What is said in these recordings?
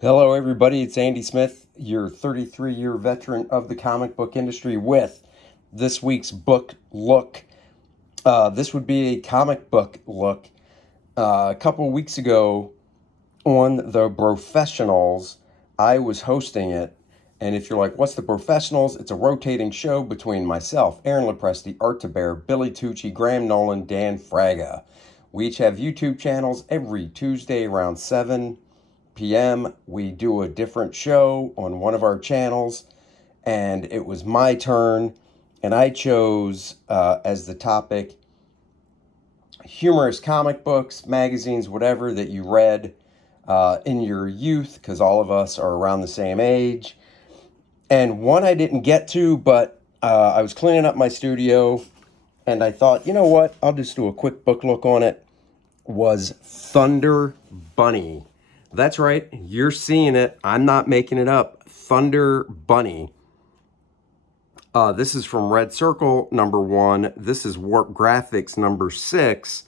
Hello, everybody. It's Andy Smith, your 33-year veteran of the comic book industry, with this week's book look. This would be a comic book look. A couple weeks ago on The Professionals, I was hosting it. And if you're like, what's The Professionals? It's a rotating show between myself, Aaron Lopresti, Art to Bear, Billy Tucci, Graham Nolan, Dan Fraga. We each have YouTube channels. Every Tuesday around 7 p.m. we do a different show on one of our channels, and it was my turn, and I chose as the topic humorous comic books, magazines, whatever that you read in your youth, because all of us are around the same age. And one I didn't get to, but I was cleaning up my studio, and I thought, you know what, I'll just do a quick book look on it, was Thunder Bunny. That's right, you're seeing it. I'm not making it up. Thunder Bunny. This is from Red Circle, #1. This is Warp Graphics, #6.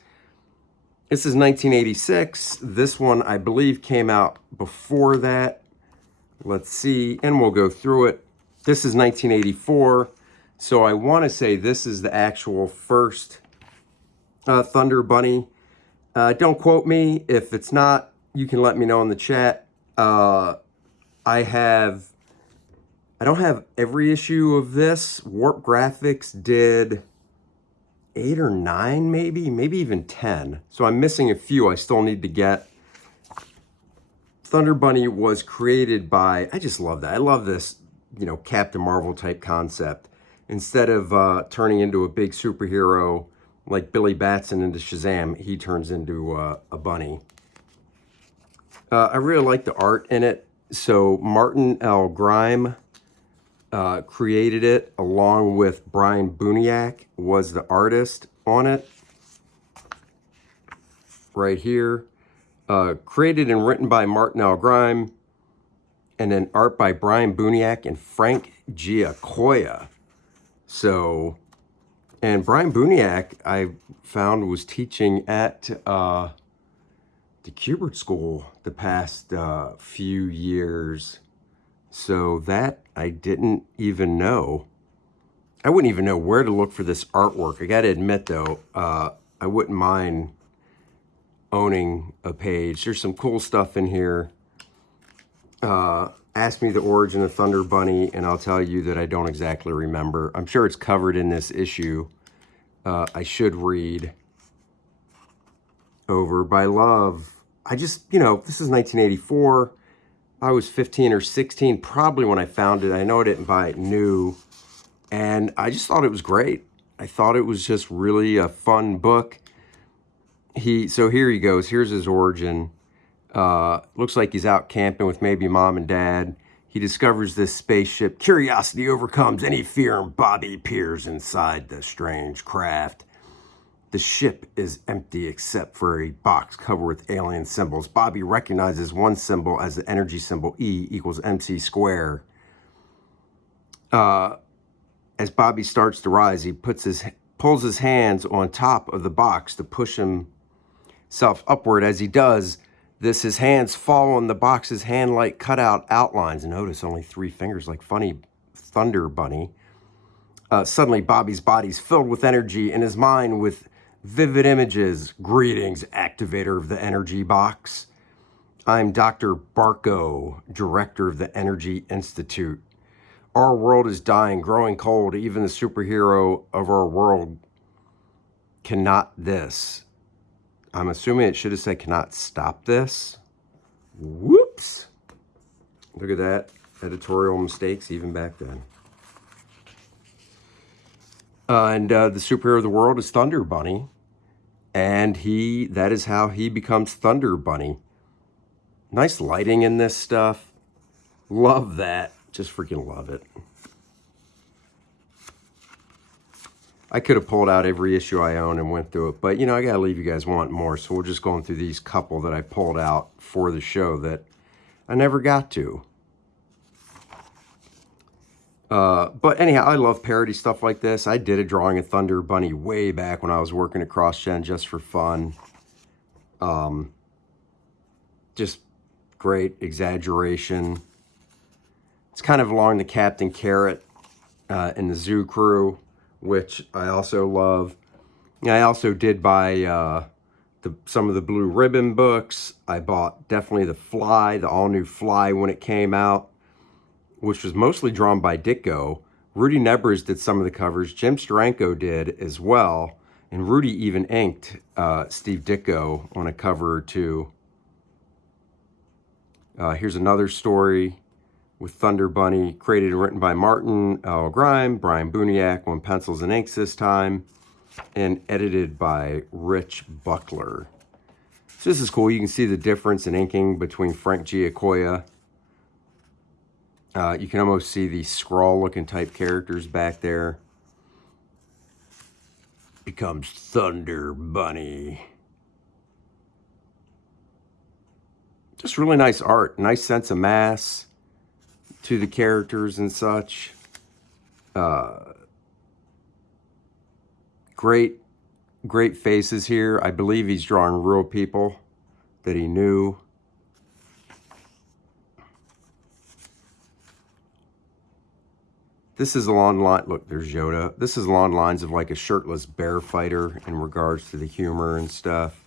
This is 1986. This one, I believe, came out before that. Let's see, and we'll go through it. This is 1984. So I want to say this is the actual first Thunder Bunny. Don't quote me. If it's not, you can let me know in the chat. I don't have every issue of this. Warp Graphics did 8 or 9, maybe even 10. So I'm missing a few I still need to get. Thunder Bunny was created by, I just love that. I love this, Captain Marvel type concept. Instead of turning into a big superhero like Billy Batson into Shazam, he turns into a bunny. I really like the art in it. So Martin L. Grime created it, along with Brian Buniak was the artist on it. Right here. Created and written by Martin L. Grime, and then art by Brian Buniak and Frank Giacoia. So, and Brian Buniak, I found, was teaching at the Kubert School the past few years. So that I didn't even know. I wouldn't even know where to look for this artwork. I got to admit, though, I wouldn't mind owning a page. There's some cool stuff in here. Ask me the origin of Thunder Bunny, and I'll tell you that I don't exactly remember. I'm sure it's covered in this issue. I should read over. By love, I just, this is 1984. I was 15 or 16, probably when I found it. I know I didn't buy it new, and I just thought it was great. I thought it was just really a fun book. So here he goes. Here's his origin. Looks like he's out camping with maybe mom and dad. He discovers this spaceship. Curiosity overcomes any fear, and Bobby peers inside the strange craft. The ship is empty except for a box covered with alien symbols. Bobby recognizes one symbol as the energy symbol E equals MC square. As Bobby starts to rise, he pulls his hands on top of the box to push himself upward. As he does this, his hands fall on the box's hand-like cutout outlines. Notice only 3 fingers, like funny Thunder Bunny. Suddenly, Bobby's body's filled with energy, and his mind with vivid images. Greetings, activator of the energy box. I'm Dr. Barco, director of the Energy Institute. Our world is dying, growing cold. Even the superhero of our world cannot this. I'm assuming it should have said cannot stop this. Whoops. Look at that. Editorial mistakes even back then. And the superhero of the world is Thunder Bunny. And that is how he becomes Thunder Bunny. Nice lighting in this stuff. Love that. Just freaking love it. I could have pulled out every issue I own and went through it, but I gotta leave you guys wanting more, so we're just going through these couple that I pulled out for the show that I never got to. But anyhow, I love parody stuff like this. I did a drawing of Thunder Bunny way back when I was working at CrossGen just for fun. Just great exaggeration. It's kind of along the Captain Carrot and the Zoo Crew, which I also love. I also did buy some of the Blue Ribbon books. I bought definitely the Fly, the all-new Fly when it came out, which was mostly drawn by Ditko. Rudy Nebres did some of the covers. Jim Steranko did as well. And Rudy even inked Steve Ditko on a cover or two. Here's another story with Thunder Bunny, created and written by Martin L. Grime, Brian Buniak on pencils and inks this time, and edited by Rich Buckler. So this is cool. You can see the difference in inking between Frank Giacoia. You can almost see these scrawl-looking type characters back there. Becomes Thunder Bunny. Just really nice art, nice sense of mass to the characters and such. Great faces here. I believe he's drawing real people that he knew. This is along the line, look, there's Yoda. This is along the lines of like a shirtless bear fighter in regards to the humor and stuff.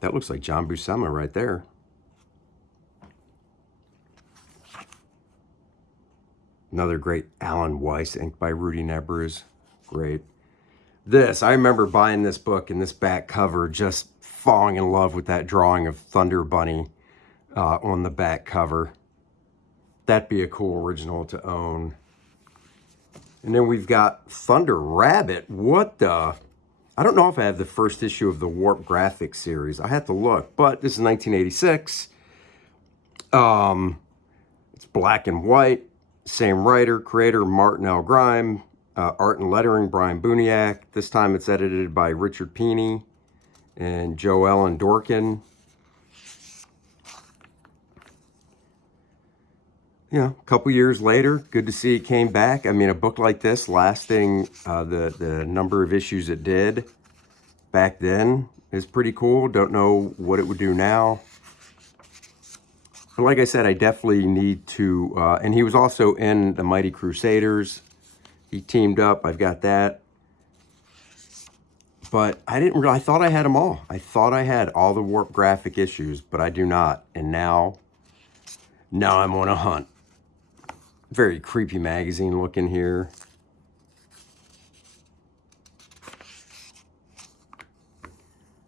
That looks like John Buscema right there. Another great Alan Weiss, inked by Rudy Nebres. Great. This, I remember buying this book and this back cover, just falling in love with that drawing of Thunder Bunny on the back cover. That'd be a cool original to own. And then we've got Thunder Rabbit. What the? I don't know if I have the first issue of the Warp Graphics series. I have to look, but this is 1986. It's black and white. Same writer, creator, Martin L. Grime. Art and lettering, Brian Buniak. This time it's edited by Richard Pini and Joe Ellen Dorkin. A couple years later, good to see it came back. I mean, a book like this lasting the number of issues it did back then is pretty cool. Don't know what it would do now. But like I said, I definitely need to, and he was also in the Mighty Crusaders. He teamed up, I've got that. But I didn't really, I thought I had them all. I thought I had all the Warp Graphic issues, but I do not. And now I'm on a hunt. Very creepy magazine looking here.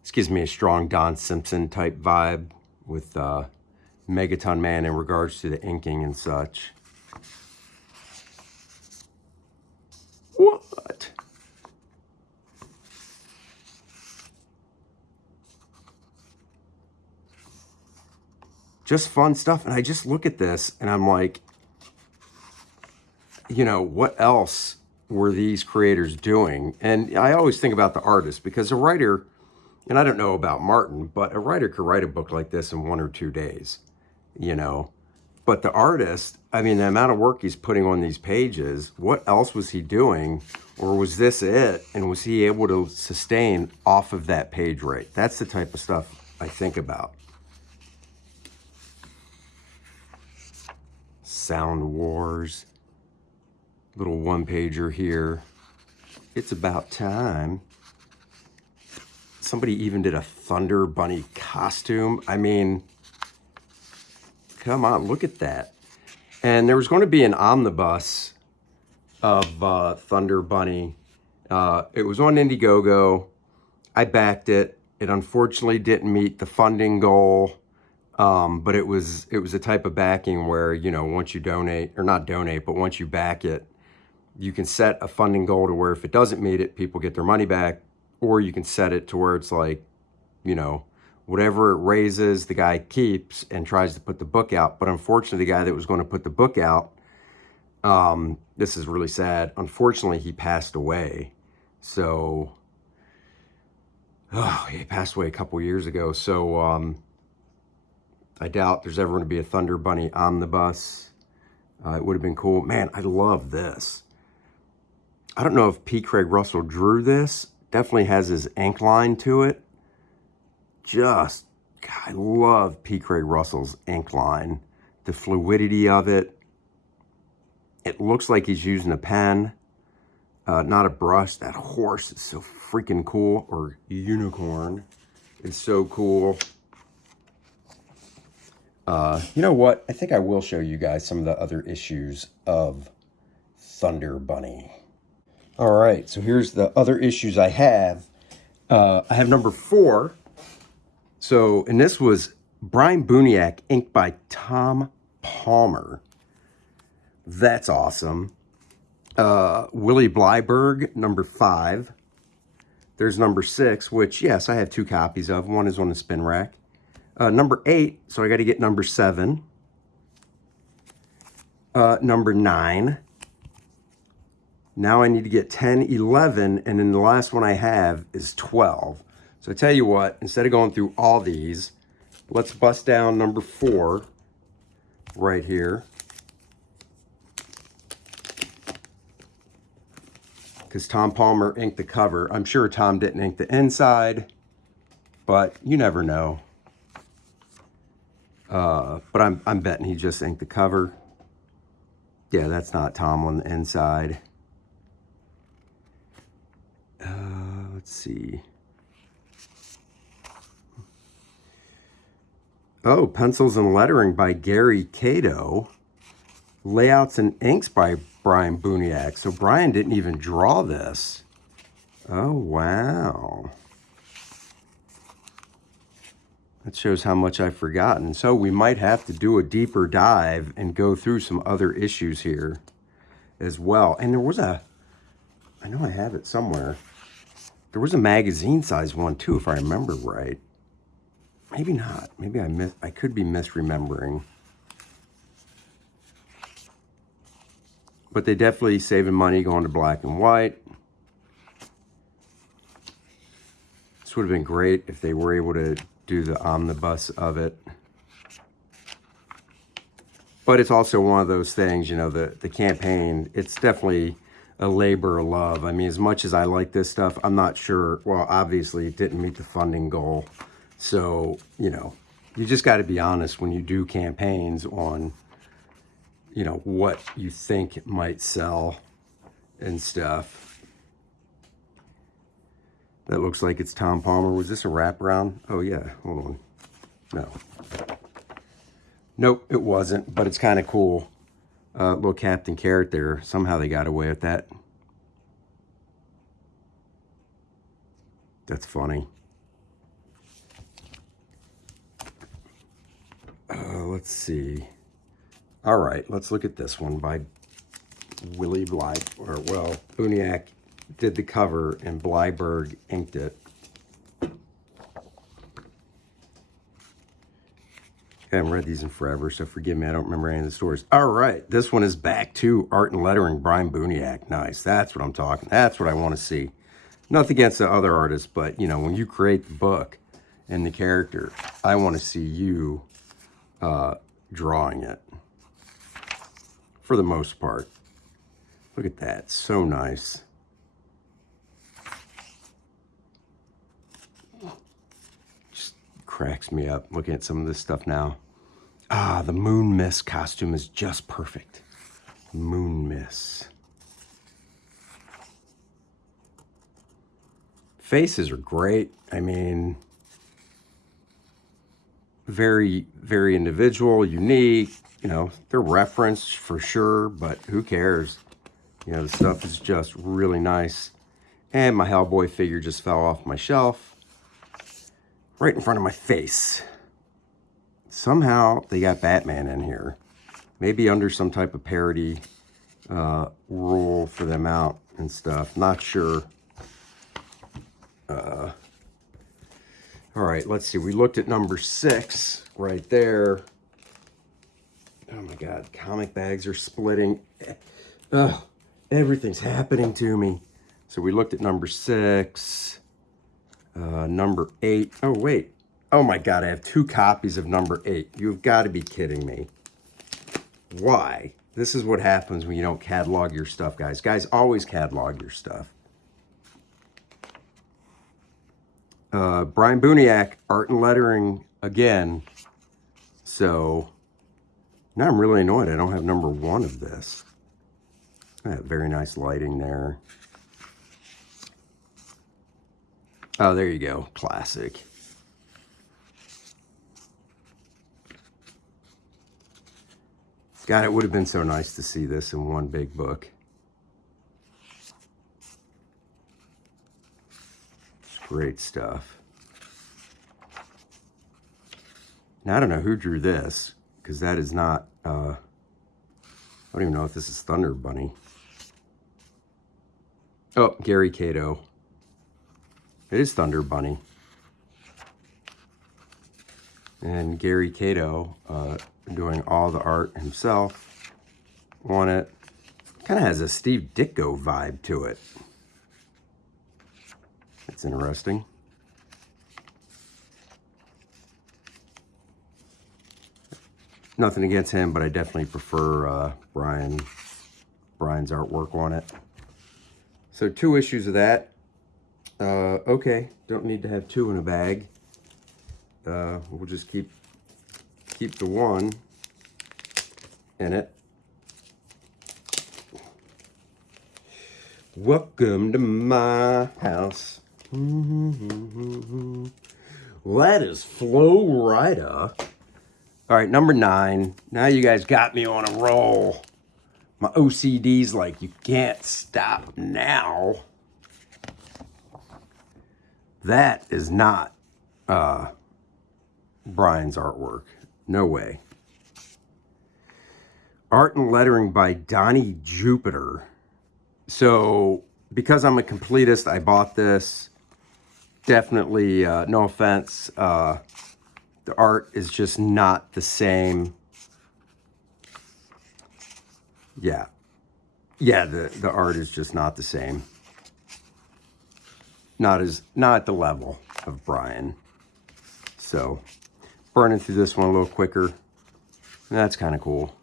This gives me a strong Don Simpson type vibe with Megaton Man in regards to the inking and such. What? Just fun stuff. And I just look at this and I'm like, what else were these creators doing? And I always think about the artist, because a writer, and I don't know about Martin, but a writer could write a book like this in 1 or 2 days, But the artist, I mean, the amount of work he's putting on these pages, what else was he doing? Or was this it? And was he able to sustain off of that page rate? That's the type of stuff I think about. Sound Wars. Little one-pager here. It's about time. Somebody even did a Thunder Bunny costume. I mean, come on, look at that. And there was going to be an omnibus of Thunder Bunny. It was on Indiegogo. I backed it. It unfortunately didn't meet the funding goal. But it was a type of backing where, once you donate, or not donate, but once you back it, you can set a funding goal to where if it doesn't meet it, people get their money back, or you can set it to where it's like, whatever it raises, the guy keeps and tries to put the book out. But unfortunately, the guy that was going to put the book out, this is really sad. Unfortunately, he passed away. So, he passed away a couple years ago. So, I doubt there's ever going to be a Thunder Bunny omnibus. It would have been cool. Man, I love this. I don't know if P. Craig Russell drew this. Definitely has his ink line to it. Just God, I love P. Craig Russell's ink line. The fluidity of it. It looks like he's using a pen, not a brush. That horse is so freaking cool, or unicorn is so cool. You know what? I think I will show you guys some of the other issues of Thunder Bunny. All right, so here's the other issues I have. I have number 4. So, and this was Brian Buniak, inked by Tom Palmer. That's awesome. Willie Blyberg, number 5. There's number 6, which, yes, I have 2 copies of. One is on the spin rack. Number 8, so I got to get number 7. Number 9. Now I need to get 10, 11, and then the last one I have is 12. So I tell you what, instead of going through all these, let's bust down number 4 right here. Because Tom Palmer inked the cover. I'm sure Tom didn't ink the inside, but you never know. But I'm betting he just inked the cover. Yeah, that's not Tom on the inside. Let's see. Oh, pencils and lettering by Gary Cato. Layouts and inks by Brian Buniak. So Brian didn't even draw this. Oh, wow. That shows how much I've forgotten. So we might have to do a deeper dive and go through some other issues here as well. And there was I know I have it somewhere. There was a magazine size one too, if I remember right. Maybe not. Maybe I could be misremembering. But they definitely saving money going to black and white. This would have been great if they were able to do the omnibus of it. But it's also one of those things, you know, the campaign, it's definitely a labor of love. I mean, as much as I like this stuff, I'm not sure, well, obviously it didn't meet the funding goal. So, you know, you just got to be honest when you do campaigns on, you know, what you think might sell and stuff. That looks like it's Tom Palmer. Was this a wraparound? Oh, yeah. Hold on. No. Nope, it wasn't, but it's kind of cool. Little Captain Carrot there. Somehow they got away with that. That's funny. Let's see. All right, let's look at this one by Willie Buniak did the cover and Blyberg inked it. I haven't read these in forever, so forgive me, I don't remember any of the stories. All right, this one is back to Art and Lettering, Brian Buniak. Nice, that's what I'm talking. That's what I want to see. Nothing against the other artists, but, you know, when you create the book and the character, I want to see you drawing it, for the most part. Look at that, so nice. Just cracks me up looking at some of this stuff now. Ah, the Moon Miss costume is just perfect. Moon Miss. Faces are great. I mean, very, very individual, unique. You know, they're referenced for sure, but who cares? You know, the stuff is just really nice. And my Hellboy figure just fell off my shelf right in front of my face. Somehow they got Batman in here. Maybe under some type of parody rule for them out and stuff. Not sure. All right, let's see. We looked at number 6 right there. Oh my God, comic bags are splitting. Ugh, everything's happening to me. So we looked at number 6, number 8. Oh, wait. Oh my God, I have 2 copies of number 8. You've got to be kidding me. Why? This is what happens when you don't catalog your stuff, guys. Guys, always catalog your stuff. Brian Buniak, Art and Lettering again. So now I'm really annoyed I don't have number 1 of this. Very nice lighting there. Oh, there you go. Classic. God, it would have been so nice to see this in one big book. It's great stuff. Now, I don't know who drew this, because that is not, I don't even know if this is Thunder Bunny. Oh, Gary Cato. It is Thunder Bunny. And Gary Cato doing all the art himself on it. Kind of has a Steve Ditko vibe to it. That's interesting. Nothing against him, but I definitely prefer Brian's artwork on it. So 2 issues of that. Okay, don't need to have 2 in a bag. We'll just keep the 1 in it. Welcome to my house. That is Flo Rida. All right, number 9. Now you guys got me on a roll. My OCD's like, you can't stop now. That is not Brian's artwork. No way. Art and lettering by Donnie Jupiter. So, because I'm a completist, I bought this. Definitely, no offense, the art is just not the same. Yeah, the art is just not the same. Not at the level of Brian. So, burning through this one a little quicker. That's kind of cool.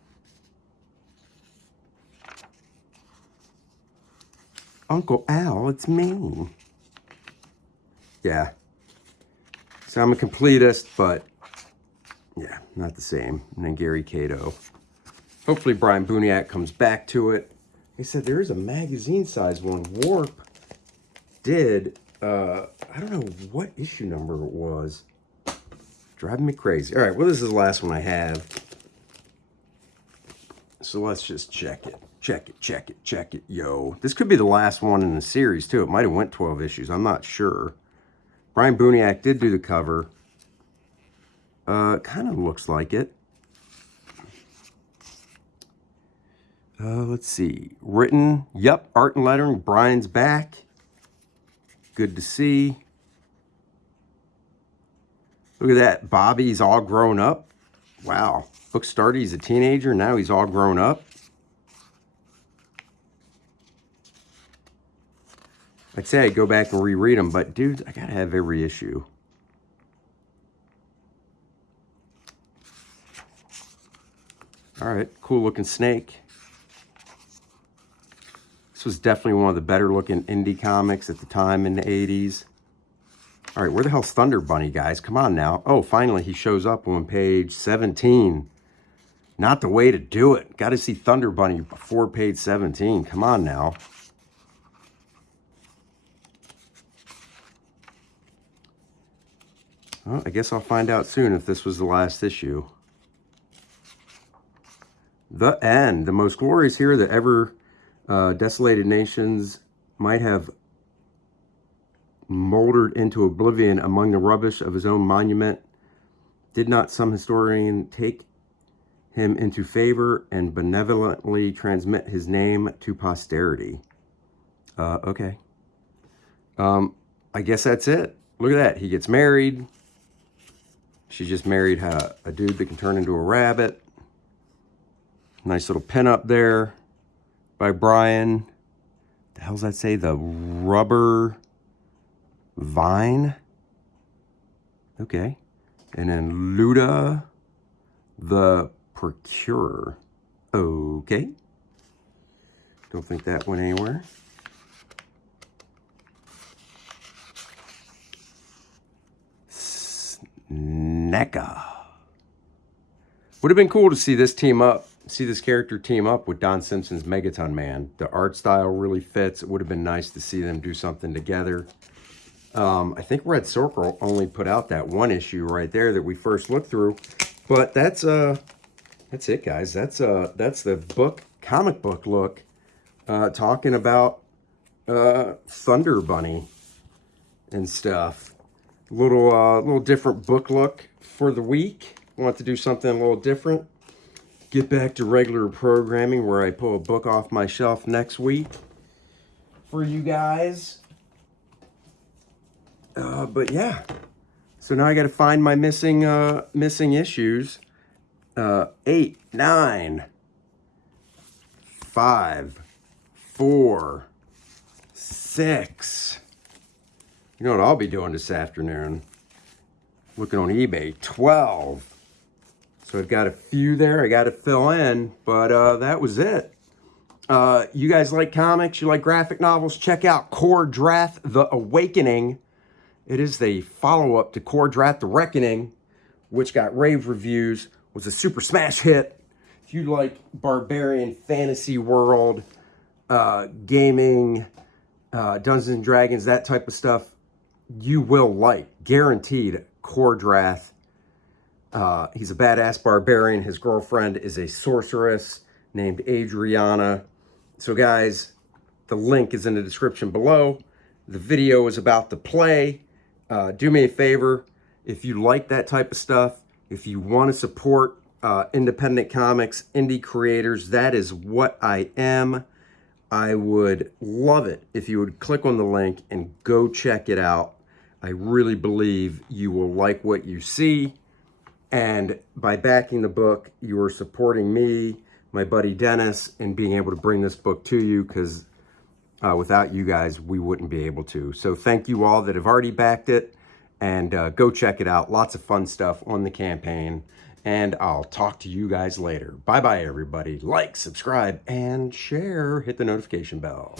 Uncle Al, it's me. Yeah. So I'm a completist, but yeah, not the same. And then Gary Cato. Hopefully Brian Buniak comes back to it. He said there is a magazine size one. Warp did, I don't know what issue number it was. Driving me crazy. All right, well, this is the last one I have. So let's just check it. Check it, yo. This could be the last one in the series, too. It might have went 12 issues. I'm not sure. Brian Buniak did do the cover. Kind of looks like it. Let's see. Written, yep, art and lettering. Brian's back. Good to see. Look at that. Bobby's all grown up. Wow. Book started, he's a teenager. Now he's all grown up. I'd say I'd go back and reread them, but dude, I gotta have every issue. All right, cool looking snake. This was definitely one of the better looking indie comics at the time in the 80s. All right, where the hell's Thunder Bunny, guys? Come on now. Oh, finally he shows up on page 17. Not the way to do it. Got to see Thunder Bunny before page 17. Come on now. Well, I guess I'll find out soon if this was the last issue. The end. The most glorious hero that ever desolated nations might have moldered into oblivion among the rubbish of his own monument. Did not some historian take him into favor and benevolently transmit his name to posterity? Okay. I guess that's it. Look at that. He gets married. She just married a dude that can turn into a rabbit. Nice little pinup there by Brian. The hell's that say? The rubber vine? Okay. And then Luda the Procurer. Okay. Don't think that went anywhere. NECA. Would have been cool to see this character team up with Don Simpson's Megaton Man. The art style really fits. It would have been nice to see them do something together. I think Red Circle only put out that one issue right there that we first looked through. But that's it, guys. That's the comic book look, talking about Thunder Bunny and stuff. Little different book look for the week. Want to do something a little different. Get back to regular programming where I pull a book off my shelf next week for you guys. But yeah, so now I got to find my missing issues. 8, 9, 5, 4, 6. You know what I'll be doing this afternoon? Looking on eBay. 12. So I've got a few there I got to fill in, but that was it. You guys like comics? You like graphic novels? Check out KOR-DRATH, The Awakening. It is the follow-up to KOR-DRATH, The Reckoning, which got rave reviews, was a super smash hit. If you like barbarian fantasy world, gaming, Dungeons and Dragons, that type of stuff, you will like, guaranteed, KOR-DRATH. He's a badass barbarian. His girlfriend is a sorceress named Adriana. So guys, the link is in the description below. The video is about to play. Do me a favor, if you like that type of stuff, if you want to support independent comics, indie creators, that is what I am. I would love it if you would click on the link and go check it out. I really believe you will like what you see. And by backing the book, you are supporting me, my buddy Dennis, and being able to bring this book to you, because without you guys, we wouldn't be able to. So thank you all that have already backed it, and go check it out. Lots of fun stuff on the campaign, and I'll talk to you guys later. Bye-bye, everybody. Like, subscribe, and share. Hit the notification bell.